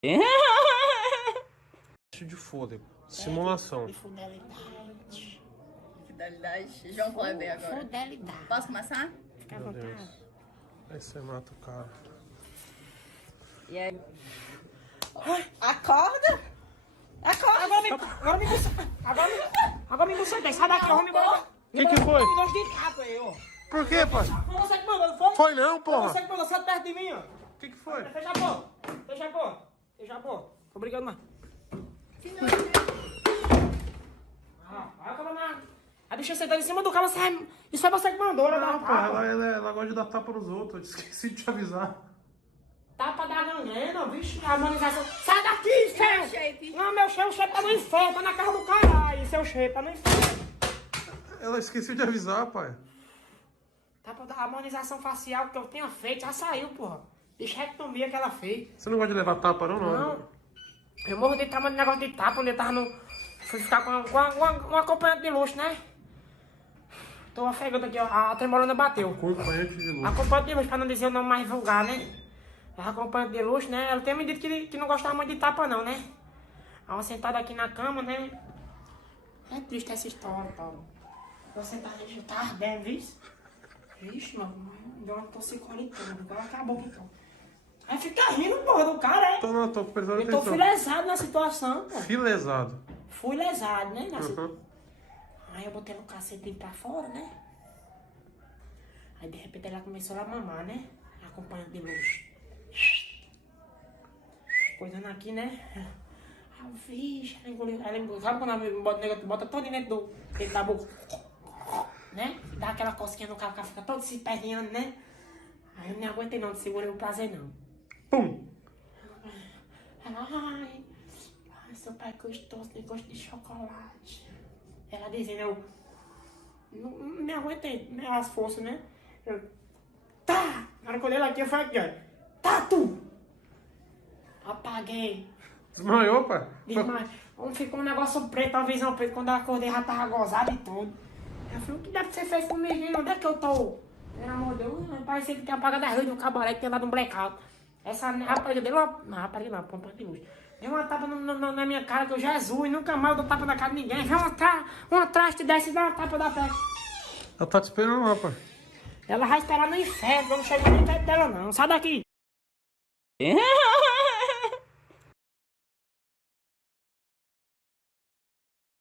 De fôlego. Simulação. Fidelidade. Fidelidade. João Kleber agora. Fidelidade. Posso começar? Fica à Meu vontade. Deus. Aí você mata o cara. E aí? Acorda! Acorda! Agora me concentrei. Sai daqui, eu vou me embora. Que foi? Nós de capa aí, ó. Por quê, pai? Foi você que mandou, não foi? Foi não, Foi porra. você que mandou, sai perto de mim, ó. O que foi? Fecha a porta. Fecha a porta. Fecha a porta. Tô brigando mais. Vai acabar mais. A bicha sentada em cima do carro, sai. Isso foi você que mandou, né? Não, porra, ela gosta de dar tapa nos outros. Eu esqueci de te avisar. Tapa da ganhena, vixe, a harmonização. Sai daqui, seu! Shape. Não, meu shape tá no inferno, tá na casa do caralho. Seu shape tá no inferno. Ela esqueceu de avisar, pai. Tapa da harmonização facial que eu tenha feito, já saiu, porra. Bichectomia que ela fez. Você não gosta de levar tapa, não? Não. Eu morro de tamanho de negócio de tapa, onde eu tava no... Fui ficar com uma acompanhante de luxo, né? Tô ofegando aqui, ó. A tremolona bateu. Acompanhante de luxo. Acompanhante de luxo, pra não dizer o nome mais vulgar, né? A acompanhante de luxo, né? Ela tinha me dito que não gostava muito de tapa, não, né? Aí eu sentado aqui na cama, né? É triste essa história, Paulo. Eu sentado aqui, tá ardendo, viu? Vixe, mano, deu uma toxicolitona. Agora acabou, então. Aí fica rindo, porra, do cara, é? Tô prestando Eu tô atenção. fui lesado na situação, pô. Filesado. Fui lesado, né? Uhum. Aí eu botei no cacetinho pra fora, né? Aí de repente ela começou a mamar, né? Acompanhando de luxo. Coisando aqui, né? Ah, vixe, ela engoliu. Sabe quando ela bota todo dentro da boca? Né? Dá aquela cosquinha no carro, o cara fica todo se perreando, né? Aí eu não aguentei não, não segurei o prazer não. Pum! Ela, ai, seu pai gostoso, tem gosto de chocolate. Ela dizendo, eu não me aguentei, né, as forças, né? Eu, tá! Na hora que eu olhei lá aqui, eu falei aqui, ó. Tá, tu! Apaguei. Desmaiou, pai? Desmaiei. Ficou um negócio preto, a visão preta. Quando eu acordei, já tava gozado e tudo. Eu falei, o que deve ser feito comigo, hein? Onde é que eu tô? Pelo amor de Deus, parecia que tinha apagado a luz do cabaré, que tinha dado um blackout. Essa rapariga deu uma... Não, rapariga não, pompa de luz. Deu uma tapa na minha cara, que eu Jesus, nunca mais eu dou tapa na cara de ninguém. Vem uma traste dessa e dá uma tapa da pé. Ela tá te esperando lá, pai. Ela vai esperar no inferno, eu não chego nem perto dela não. Sai daqui!